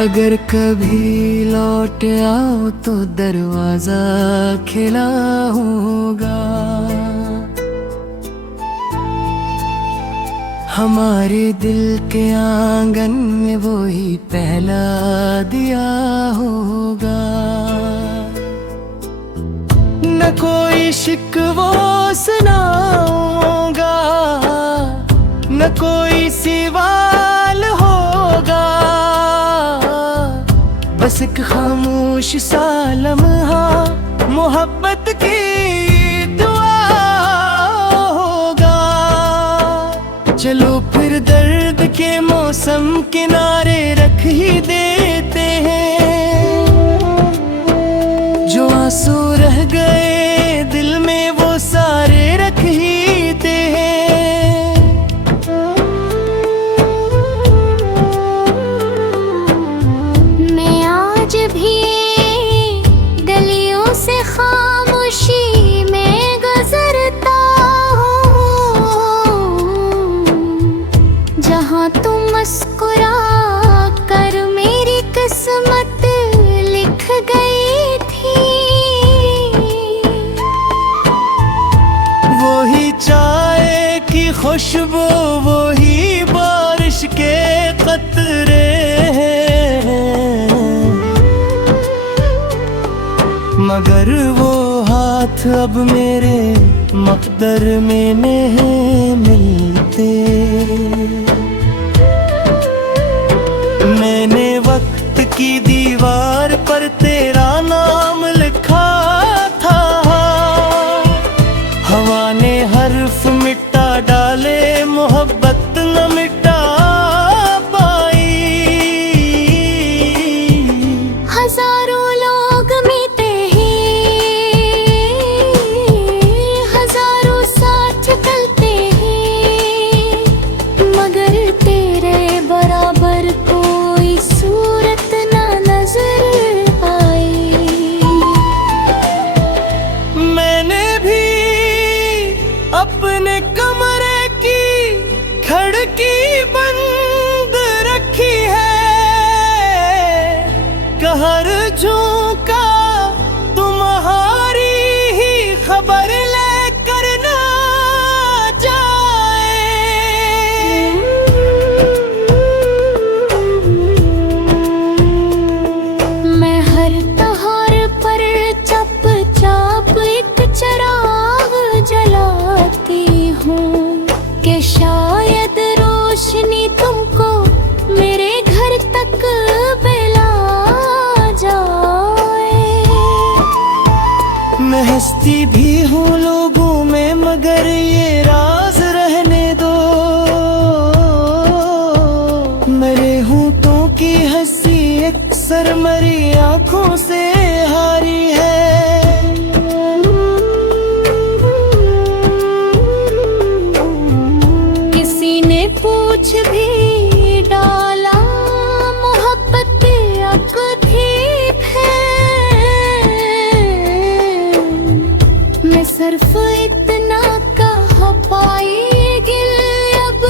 अगर कभी लौट आओ तो दरवाजा खिला होगा। हमारे दिल के आंगन में वो ही पहला दिया होगा। न कोई शिकवा सुनाऊंगा, न कोई सवाल होगा। बस एक खामोश सा लम्हा मोहब्बत की दुआ होगा। चलो फिर दर्द के मौसम किनारे रख ही देते हैं। जो आंसू रह गए दिल में वो सारे रख ही दे हैं। मैं आज भी गलियों से खामोशी में गुजरता हूँ, जहाँ तुम मुस्कुरा कर मेरी किस्मत लिख गई थी। वही चाय की खुशबू, वही बारिश के कतरे हैं, मगर वो हाथ अब मेरे मकदर में नहीं मिलते। मैंने वक्त की दीवार पर तेरा नाम लिखा था। हवा ने हर्फ मिटा डाले, मोहब्बत न मिटा पाई। हजारों लोग मिटे हैं, हजारों साथ चलते हैं, मगर तेरे बराबर कोई सूरत ना नजर आई। मैंने भी अपने कमरे की खिड़की बंद रखी है। कहर झोंका तुम्हारी ही खबर लेकर ना जाए। मैं हर त्योहार पर चुपचाप एक चिराग जलाती हूँ कि शायद रोशनी तुमको मेरे घर तक पिला जाए। मैं हंसती भी हूँ लोगों में, मगर ये राज रहने दो। मेरे होंठों की हंसी अक्सर मरी आंखों से हारी है। किसी ने पूछ भी डाला मोहब्बत अकदीप है। मैं सिर्फ इतना कह पाई गिल अब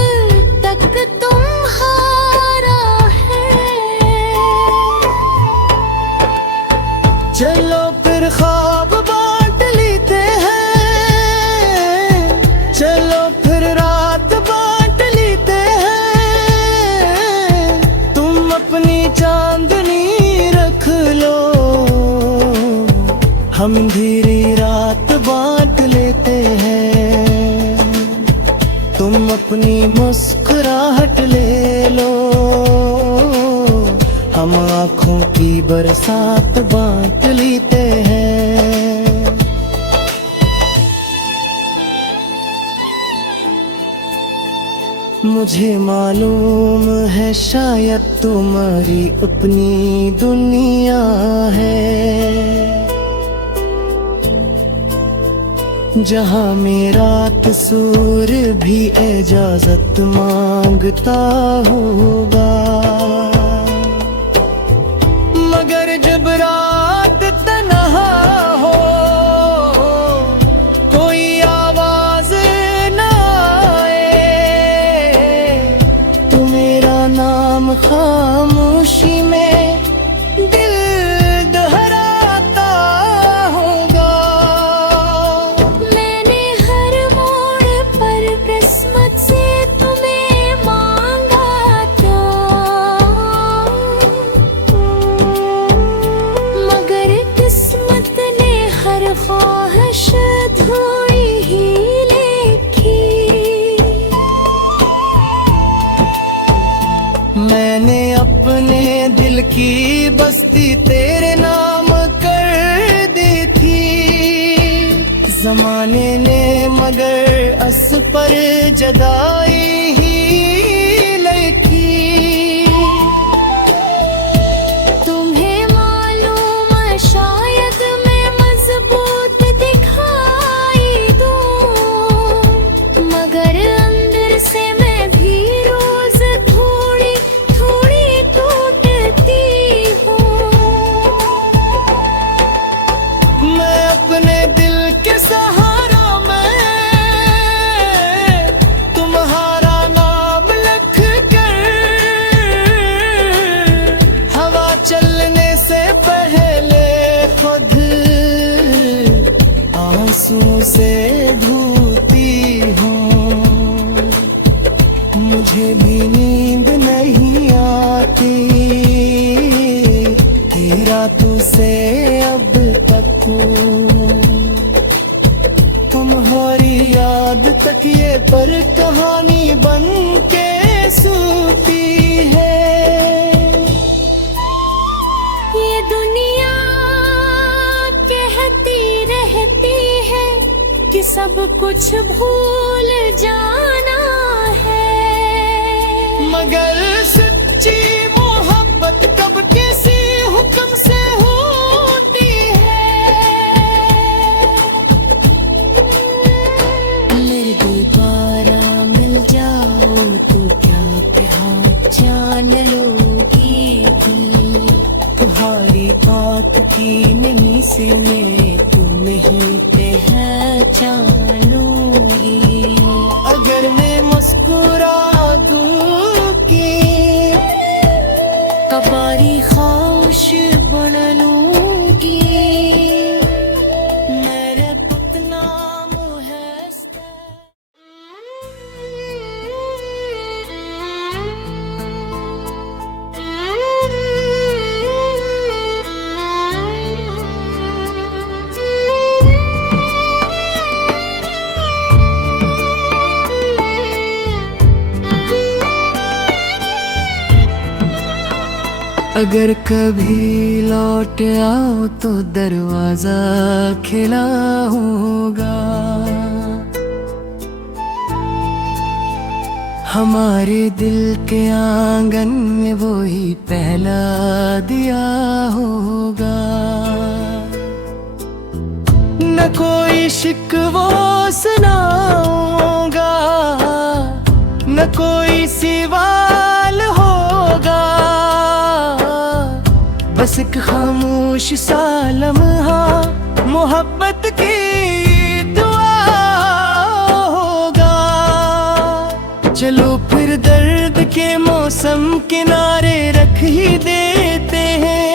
तक तुम्हारा है। चलो फिर ख्वाब बांट लेते हैं, चलो फिर रात बांट लेते हैं। तुम अपनी चांदनी रख लो, हम अंधेरी रात बांट लेते हैं। तुम अपनी मुस्कुराहट ले लो, हम आँखों की बरसात बांट लेते हैं। मुझे मालूम है शायद तुम्हारी अपनी दुनिया है, जहाँ मेरा कसूर भी इजाजत मांगता होगा। मगर जब रात तन्हा हो, कोई आवाज न आए, तो मेरा नाम खामोशी में तेरे नाम कर दी थी। जमाने ने मगर अस पर जदाई ही लिखी। तुम्हें मालूम शायद मैं मजबूत दिखाई दूं, मगर अंदर से मैं भी रोज थोड़ी थोड़ी टूटती हूँ। मैं अपने दिल के सहारा में तुम्हारा नाम लिख कर, हवा चलने से पहले खुद आंसू से धोती हूँ। मुझे भी नींद नहीं आती कि रातों से अब तक तुम्हारी याद तकिए पर कहानी बन के सूती है। ये दुनिया कहती रहती है कि सब कुछ भूल जाना है, मगर सच्ची मोहब्बत कब किसी हुक्म से होती है। मेरे दोबारा मिल जाओ तो क्या पहचान लोगी भी। तुम्हारी आँख की नमी से मैं तुम्हें ही पहचान लूंगी। अगर मैं मुस्कुरा दूं कि कबारी खाश बन लूंगी। मेरे पुतना मुहस्ता अगर कभी लौट आओ तो दरवाजा खिला होगा। हमारे दिल के आंगन में वो ही पहला दिया होगा। न कोई शिकवा सुनाऊंगा, न कोई सवाल होगा। बस एक खामोश सा लम्हा मोहब्बत की दुआ होगा। चलो फिर दर्द के मौसम किनारे रख ही देते हैं।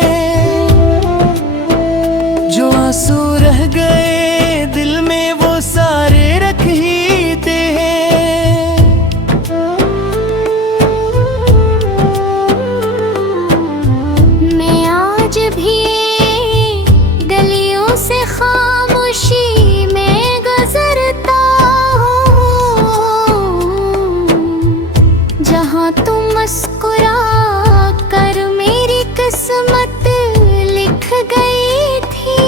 जो आंसू रह गए दिल में वो सारे रख ही दे हैं। गलियों से खामोशी में गुजरता हूँ, जहाँ तुम मुस्कुरा कर मेरी किस्मत लिख गई थी।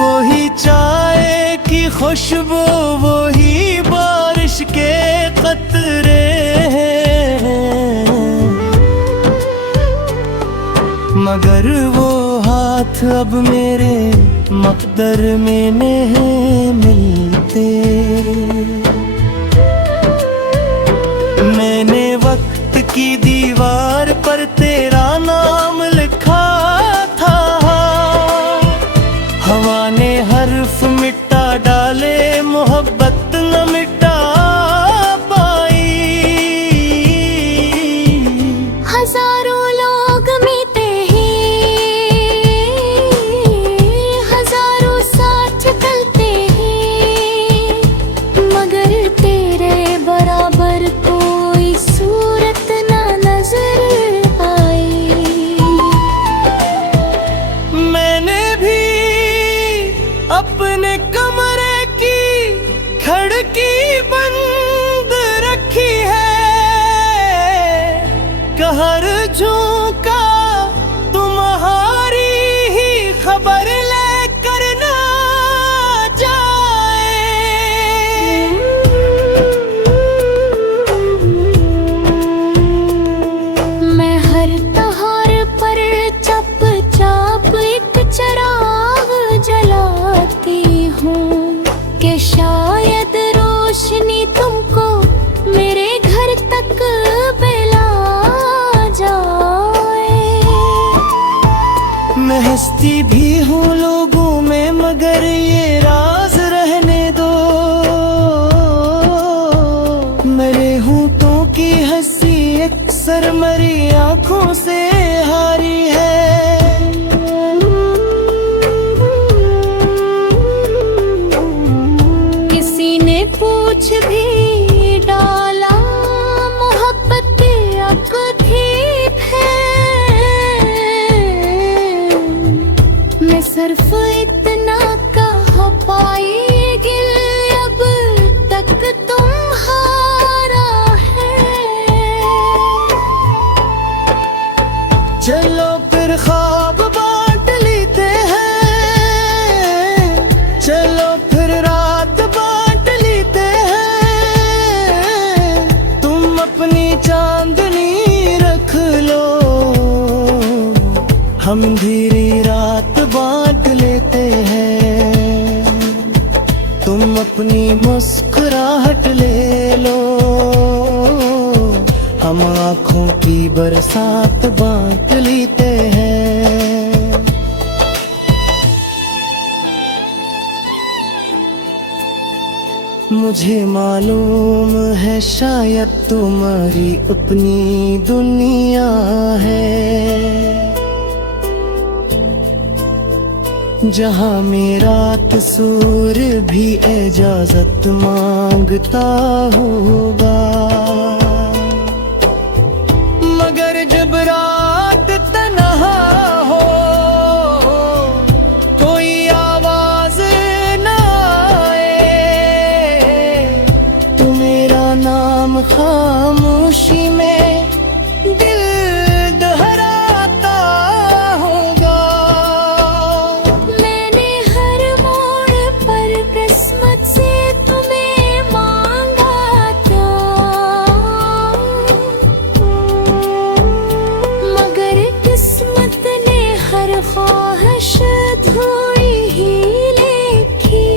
वही चाय की खुशबू, वही बारिश के कतरे, मगर वो हाथ अब मेरे मकदर में नहीं मिलते। मैंने वक्त की दीवार पर तेरा नाम लिखा था। हवा ने हर्फ मिटा डाले, मोहब्बत न मिटा पाई। हजारों लोग मिटे हैं, हजारों साथ चलते कुछ भी डाला, मोहब्बत अब भी है। मैं सिर्फ इतना कह पाई, गिल अब तक तुम्हारा है। चलो फिर ख्वाब बांट लेते हैं, चलो फिर रात बांट लेते हैं। तुम अपनी चांदनी रख लो, हम धीरी रात बांट लेते हैं। तुम अपनी मुस्कुराहट ले लो, हम आँखों की बरसात बांट लेते हैं। मुझे मालूम है शायद तुम्हारी अपनी दुनिया है, जहाँ मेरा कसूर भी इजाजत मांगता होगा। मगर जब रात तन्हा हो, कोई आवाज न आए, तो मेरा नाम खामोशी में दिल दोहराता होगा। मैंने हर मोड़ पर किस्मत से तुम्हें मांगा था, मगर किस्मत ने हर ख्वाहिश धोई ही लिखी।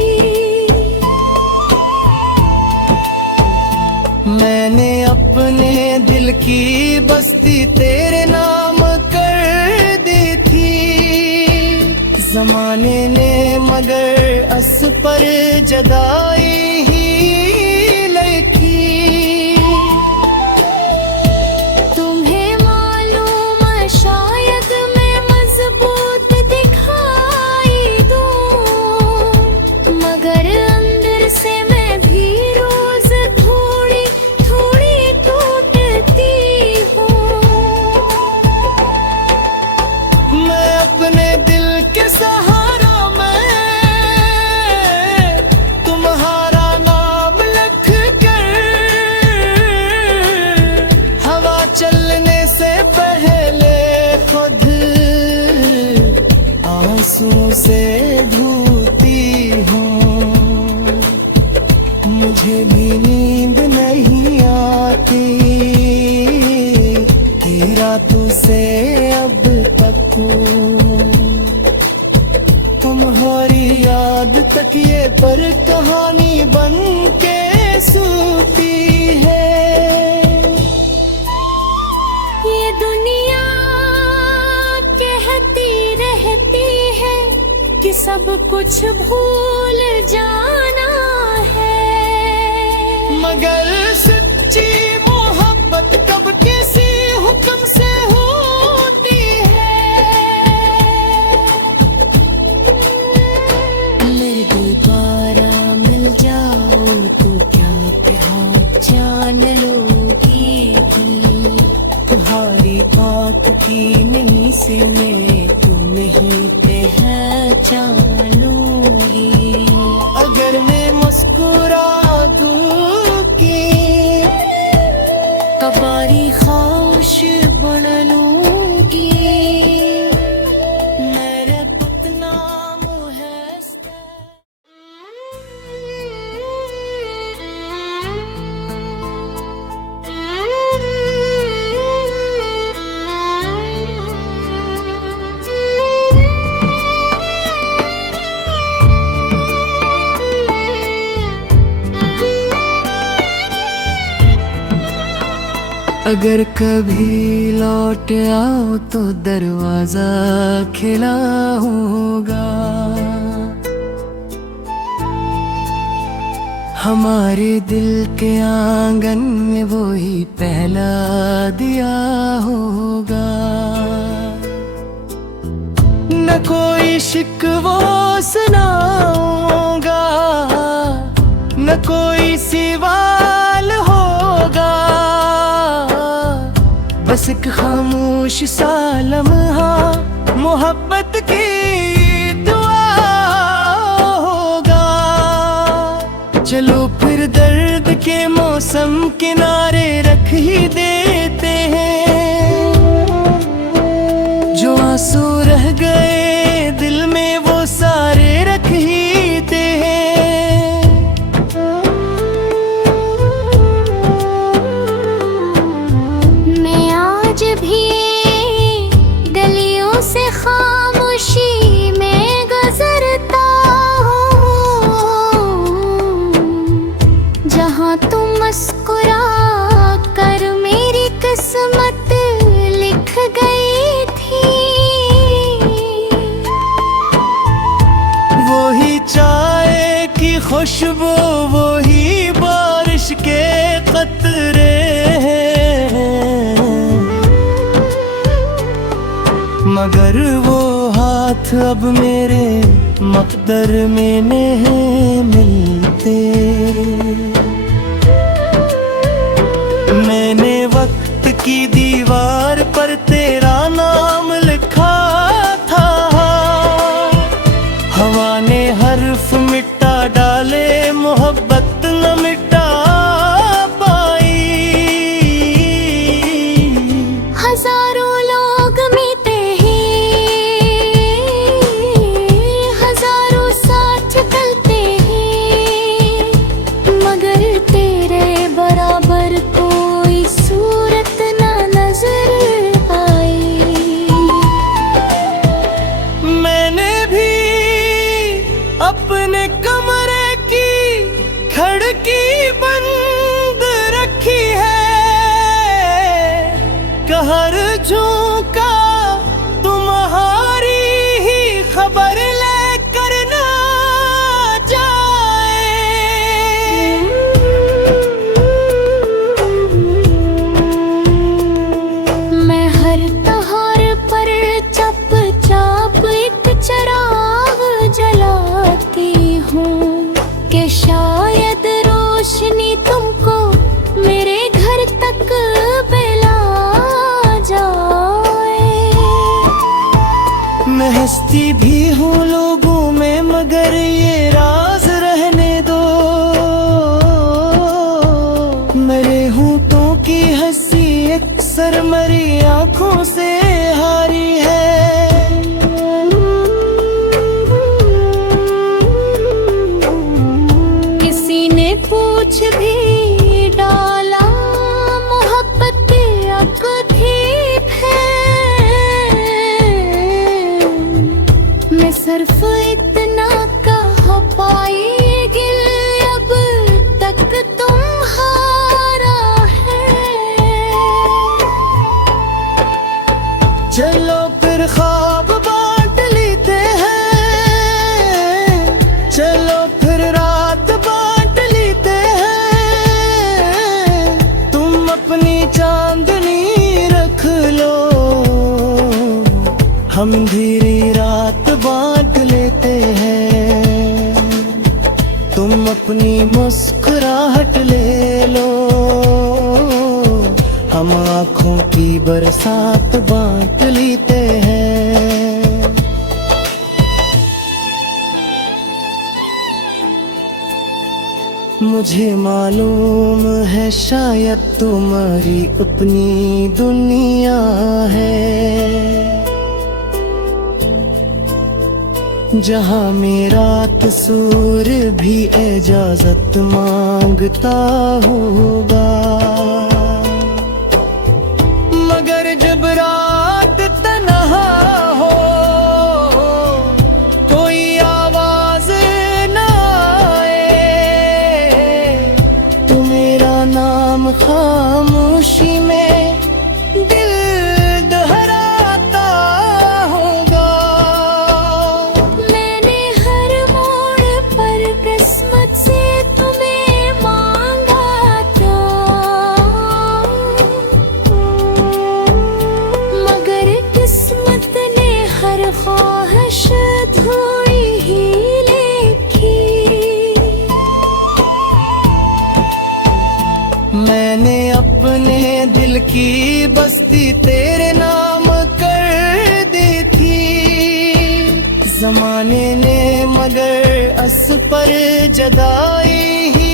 मैंने अपने दिल की बस्ती तेरे नाम कर दी थी, जमाने ने मगर अस पर जदाई ही लिखी। तुम्हें मालूम शायद मैं मजबूत दिखाई दूं, मगर अंदर से मैं भी रोज थोड़ी थोड़ी टूटती हूँ। मैं अपने दिल के सहारा में तुम्हारा नाम लिख कर, हवा चलने से पहले खुद आंसू से धोती हूँ। मुझे भी नींद नहीं आती कि रातों से अब तक तुम्हारी याद तकिए पर कहानी बन के सूती है। ये दुनिया कहती रहती है कि सब कुछ भूल जाना है, मगर सच्ची मोहब्बत कब किसी हुक्म से होती है। मेरे दोबारा मिल जाओ तो क्या पहचान लोगी, तुम्हारी आँख की नमी से मैं तुम्हें ही पहचान लूंगी। अगर मैं मुस्कुरा दूं कि कबारी खामोश बन लूंगी। मेरे बदनाम है अगर कभी लौट आओ तो दरवाजा खिला होगा, हमारे दिल के आंगन में वो ही पहला दिया होगा। न कोई शिकवा सुनाऊंगा, न कोई सिवा खामोश सा लम्हा मोहब्बत की दुआ होगा। चलो फिर दर्द के मौसम किनारे रख ही देते हैं। जो आंसू रह गए दिल में वो सारे रख ही दे हैं। मैं आज भी गलियों से खामोशी में गुजरता हूँ, जहाँ तुम मुस्कुरा कर मेरी किस्मत लिख गई थी। वही चाय की खुशबू वही बारिश के कतरे हैं, मगर वो हाथ अब मेरे मकदर में नहीं मिलते। मैंने वक्त की दीवार पर तेरा नाम लिखा था, हवा ने हर्फ मिटा डाले मोहब्बत न मिटा पाई। हजारों लोग मिटे हैं, हजारों साथ चलते हैं, मगर तेरे बराबर कोई सूरत न नजर आई। मैंने भी अपने कमरे की खिड़की बंद रखी है, कहर झोंका तुम्हारी ही खबर लेकर ना जाए। मैं हर तहार पर चप चाप एक चिराग जलाती हूँ कि शायद रोशनी तुमको मेरे घर तक बुला जाए। मैं हंसती भी हूँ लोगों में मगर ये राज रहने दो। मेरे होंठों की हंसी अक्सर मरी आंखों से हारी है। किसी ने पूछ भी डाला मोहब्बत अकदीप है, मैं सिर्फ इतना कह पाई गिल अब तक तुम्हारा है। चलो फिर ख्वाब बांट लेते हैं, चलो फिर रात बांट लेते हैं। तुम अपनी चांदनी रख लो, हम धीरे रात बांट लेते हैं। तुम अपनी मुस्कुराहट ले लो, हम आँखों की बरसात बांट लेते हैं। मुझे मालूम है शायद तुम्हारी अपनी दुनिया है, जहाँ मेरा कसूर भी इजाजत मांगता होगा। मगर जब रात तन्हा हो कोई आवाज ना आए, तो मेरा नाम खामोशी में दिल दोहराता होगा। मैंने हर मोड़ पर किस्मत से तुम्हें मांगा था, मगर किस्मत ने हर ख्वाहिश थोड़ी ही लिखी। मैंने अपने दिल की बस्ती तेरे नाम जमाने ने मगर अस पर जदाई ही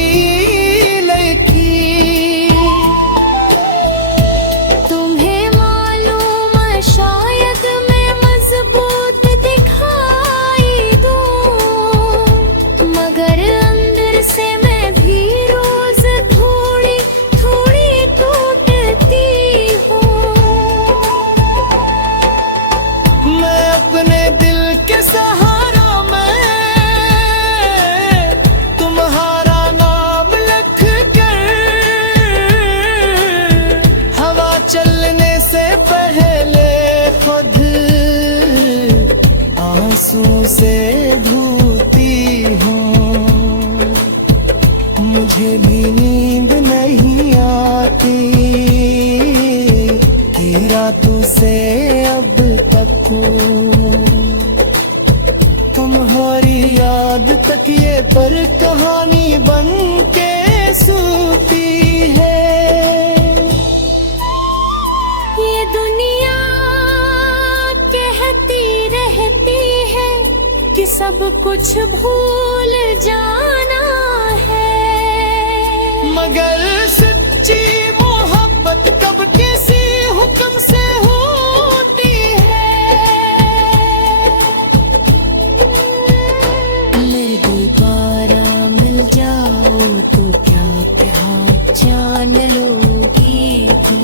लिखी। तुम्हें मालूम शायद मैं मजबूत दिखाई दूं, मगर अंदर से मैं भी रोज थोड़ी थोड़ी टूटती हूँ। मैं अपने दिल के सहारा में तुम्हारा नाम लिख कर, हवा चलने से पहले खुद आंसू से धोती हूँ। मुझे भी नींद नहीं आती कि रातों से अब तक तुम्हारी याद तकिए पर कहानी बन के सूती है। ये दुनिया कहती रहती है कि सब कुछ भूल जाना है, मगर सच्ची मोहब्बत कब किसी हुक्म से होती है। मेरे दोबारा मिल जाओ तो क्या पहचान लोगी भी।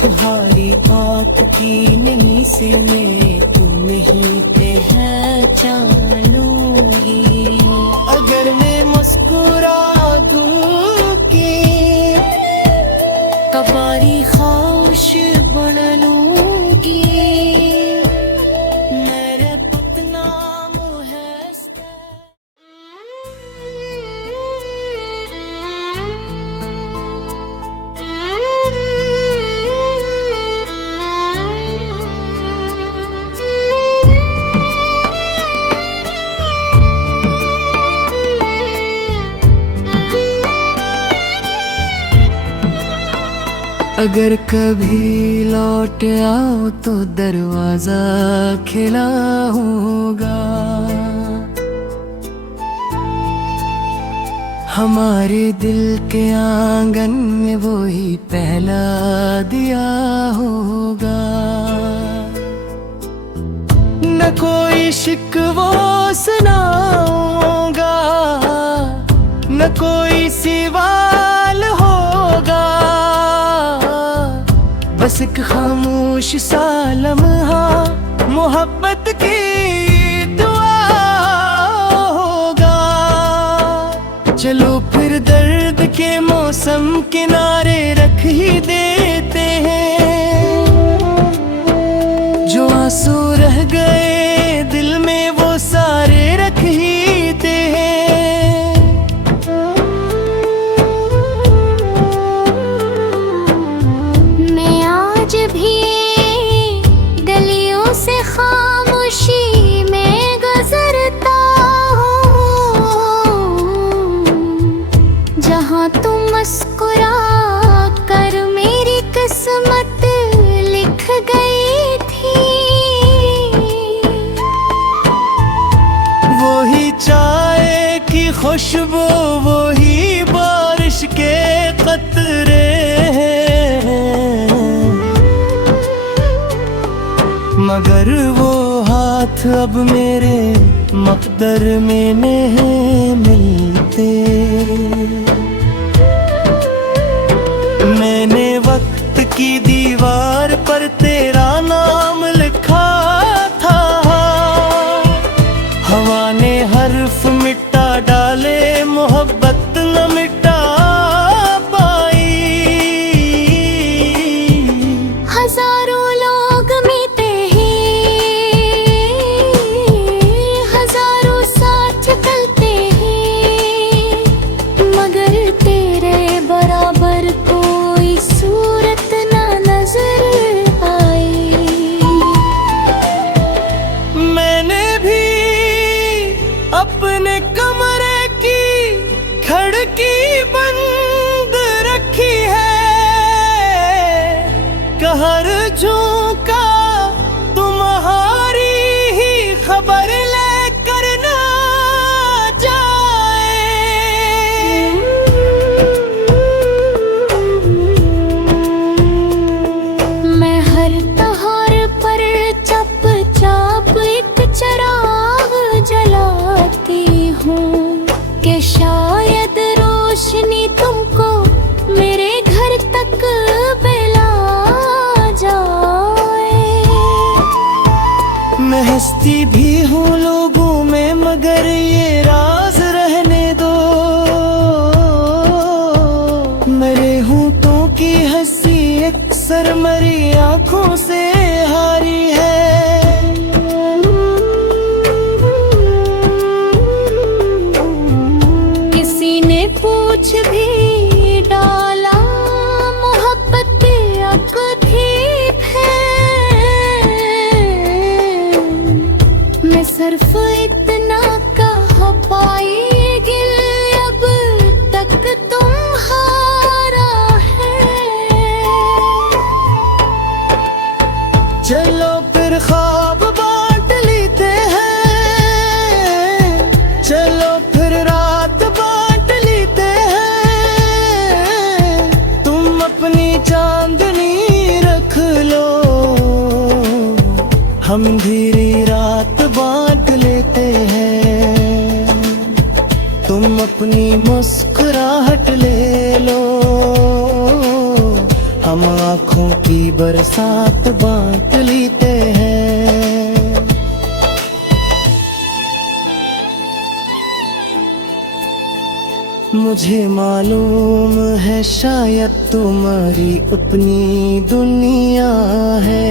तुम्हारी आँख की नहीं से मैं तुम्हें पहचान लूंगी। अगर मैं मुस्कुरा दूं कि कबारी खामोश बन लूंगी। मेरे बदनाम है अगर कभी लौट आओ तो दरवाजा खिला होगा। हमारे दिल के आंगन में वो ही पहला दिया होगा। न कोई शिकवा सुनाऊंगा, न कोई सवाल होगा। बस एक खामोश सा लम्हा मोहब्बत की दुआ होगा। चलो फिर दर्द के मौसम किनारे रख ही देते हैं। जो आंसू रह गए दिल में वो सारे रख ही दे हैं। मैं आज भी गलियों से खामोशी में गुजरता हूँ, जहाँ तुम मुस्कुरा कर मेरी किस्मत लिख गई थी। वही चाय की खुशबू, वही बारिश के कतरे हैं, मगर वो हाथ अब मेरे मकदर में नहीं मिलते। मैंने वक्त की दीवार पर तेरा नाम लिखा था। हवा ने हर्फ मिटा डाले, मोहब्बत न मिटा पाई। हजारों लोग मिटे हैं, हजारों साथ चलते हैं, मगर तेरे बराबर कोई सूरत ना नजर आई। मैंने भी अपने कमरे की खिड़की बंद रखी है। कहर झोंका तुम्हारी ही खबर ले शायद रोशनी तुमको मेरे घर तक मिला जाए। मैं हंसती भी हूँ लोगों में मगर ये राज रहने दो। मेरे होंठों की हंसी अक्सर मरी आंखों से हारी है। किसी ने पूछ भी डाला मोहब्बत अकदीप है। मैं सिर्फ इतना कह पाई गिल अब तक तुम्हारा है। चलो फिर ख्वाब बांट लेते हैं, चलो फिर रात बांट लेते हैं। तुम अपनी चांदनी रख लो, हम धीरे रात बांट लेते हैं। तुम अपनी मुस्कुराहट ले लो, हम आँखों की बरसात बांट लेते हैं। मुझे मालूम है शायद तुम्हारी अपनी दुनिया है,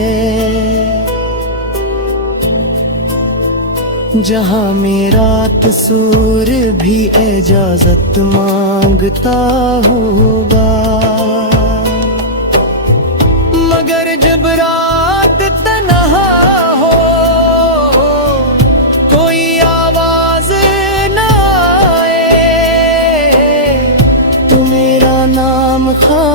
जहाँ मेरा कसूर भी इजाजत मांगता होगा। मगर जब रात तन्हा हो, कोई आवाज ना आए, तो मेरा नाम खा